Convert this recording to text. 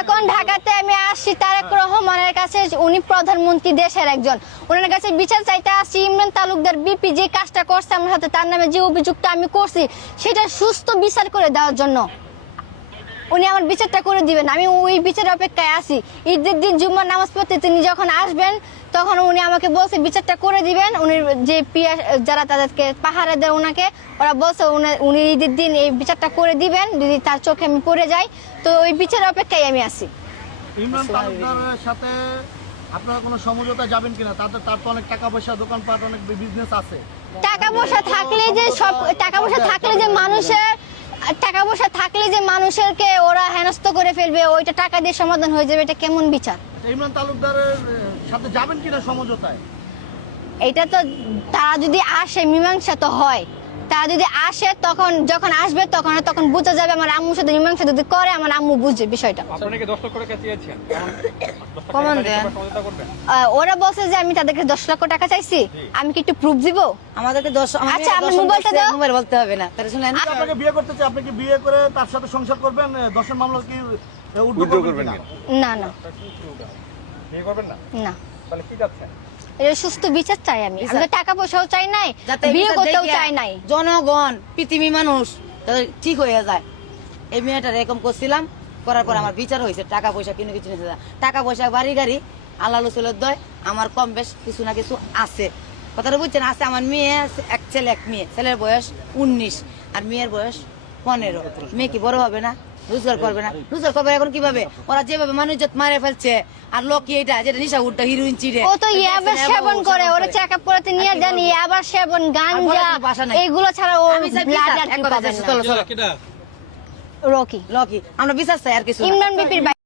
এখন ঢাকাতে আমি আসছি তারেক রহমানের কাছে, উনি প্রধানমন্ত্রী দেশের একজন, ওনার কাছে বিচার চাইতে আসছি। ইমরান তালুকদার বিপি যে কাজটা করছে আমার সাথে, তার নামে যে অভিযুক্ত আমি করছি সেটা সুস্থ বিচার করে দেওয়ার জন্য উনি আমার বিচারটা করে দিবেন। আমি ওই বিচারের অপেক্ষায় আছি। ঈদের দিন জুম্মার নামাজ পড়তে তিনি যখন আসবেন তখন উনি আমাকে বলছে বিচারটা করে দিবেন। উনি যে পিয়া যারা তাদেরকে পাহারা দেয় ওনাকে, ওরা বলছে উনি ঈদের দিন এই বিচারটা করে দিবেন যদি তার চোখে আমি পড়ে যাই। তো ওই বিচারের অপেক্ষায় আমি আছি। ইমরান তালুকদারের সাথে আপনারা কোনো সমঝোতা যাবেন কিনা? তার তো অনেক টাকা পয়সা, দোকানপাট, অনেক বিজনেস আছে। টাকা পয়সা থাকলে যে সব টাকা পয়সা থাকলে যে মানুষেরকে ওরা হেনস্থ করে ফেলবে, ওইটা টাকা দিয়ে সমাধান হয়ে যাবে, এটা কেমন বিচার? ইমরান তালুকদারের সাথে যাবেন কিনা সমঝোতায়? এটা তো তারা যদি আসে মীমাংসা তো হয়। তারা যদি আসে যখন আসবে তখন বোঝা যাবে। আমার আম্মুর সাথে মীমাংসা যদি করে আমার আম্মু বুঝবে বিষয়টা। আপনাকে 10 লক্ষ টাকা চেয়েছেন, কমান দেন। ওরা বলছে যে আমি তাদেরকে 10 লক্ষ টাকা চাইছি, আমি কি একটু প্রুফ দিব? আমাদেরকে আচ্ছা আমার মোবাইলটা দাও। মোবাইল বলতে হবে না, তাহলে শুনেন। আপনাকে বিয়ে করতে চাই, আপনি কি বিয়ে করে তার সাথে সংসার করবেন? 10 মামলা কি উদ্যোগ করবেন না? না না বিয়ে করবেন না, না। তাহলে কি যাচ্ছেন? এটা সুস্থ বিচার চাই আমি। আমি তো টাকা পয়সাও চাই নাই, বিয়ে করতেও চাই নাই। জনগণ পৃথিবী মানুষ ঠিক হয়ে যায়। এই মেয়েটা এরকম করছিলাম, করার পর আমার বিচার হয়েছে। টাকা পয়সা কিনে কিছু নিতে, টাকা পয়সা বাড়ি গাড়ি আল্লাহ রসুলের দয় আমার কম বেশ কিছু না কিছু আছে। কথাটা বুঝছেন? আছে। আমার মেয়ে এক ছেলে এক মেয়ে। ছেলের বয়স 19 আর মেয়ের বয়স 15। মেয়ে কি বড় হবে না? রোজগার করবে না? রোজগার করবে এখন কিভাবে? ওরা যেভাবে মানুষ মারে ফেলছে। আর লোক এটা যেটা নিশা উঠটা হিরোইন চিড়ে, ও তো ইয়াবা সেবন করে, ওরা চেক আপ করতে নিয়ে যান। ইয়াবা সেবন, গাঞ্জা, এগুলো ছাড়া ও ব্লাড আর কি পাবে না। রকি আমরা বিশ্বাস চাই আর কিছু। ইমরান বিপির